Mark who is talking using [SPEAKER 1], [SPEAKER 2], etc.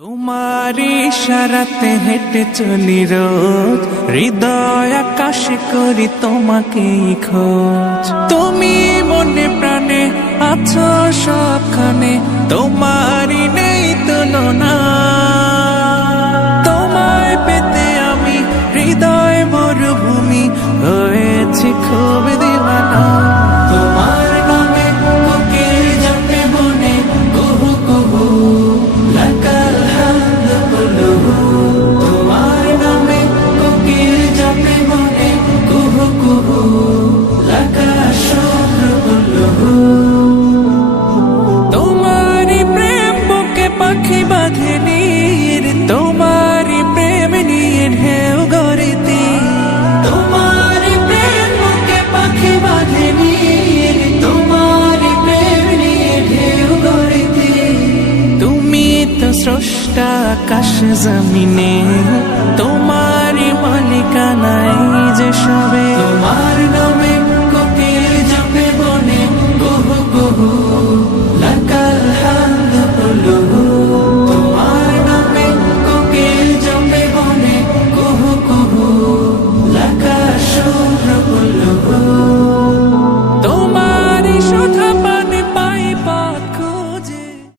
[SPEAKER 1] তোমারি ইশারাতে হেঁটে চলি রোজ। হৃদয় আকাশে করি তোমাকে খোঁজ। তুমি মনে প্রাণে আছো সবখানে, তোমারই নেই তুলনা। তোমায় পেতে আমি হৃদয় মরুভূমি হয়েছি খুব পাখি বাঁধে নীর তোমার প্রেম নিয়ে ঢেউ গড়িতে তোমার প্রেম পাখি বাঁধে নীর তোমার প্রেম নিয়ে ঢেউ গড়িতে তুমি তো স্রষ্টা আকাশ জমিনে তোমারি